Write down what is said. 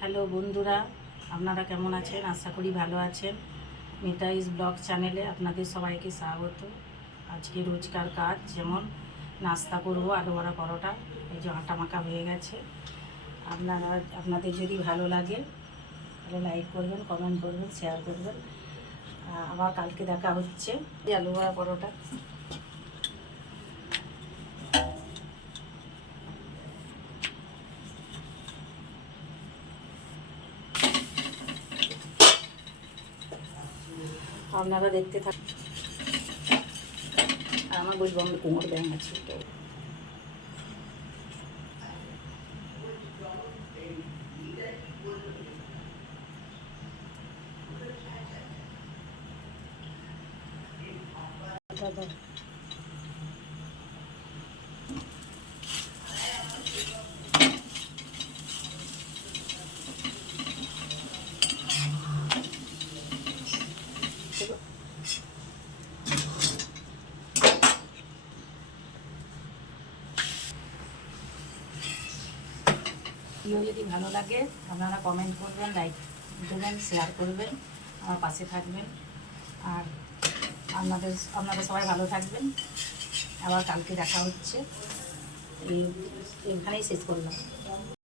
Hello বন্ধুরা, আপনারা কেমন আছেন? আশা করি ভালো আছেন। মিতাইস ব্লগ চ্যানেলে আপনাদের সবাইকে স্বাগত। আজকে রোজকার কাজ, যেমন নাস্তা করব আলু বড়া পরোটা। এই যে আটা মাখা হয়ে গেছে। আপনাদের যদি ভালো লাগে তাহলে লাইক করবেন, কমেন্ট করবেন, শেয়ার করবেন। আবার কালকে দেখা হচ্ছে। আলু বড়া পরোটা আপনারা দেখতে থাকুন। আর আমার বলবো আমাদের কোমর ব্যায়াম আছে, তো দাদা ভিডিও যদি ভালো লাগে আপনারা কমেন্ট করবেন, লাইক দেবেন, শেয়ার করবেন, আমার পাশে থাকবেন। আর আপনারা সবাই ভালো থাকবেন। আবার কালকে দেখা হচ্ছে। এইখানেই শেষ করলাম।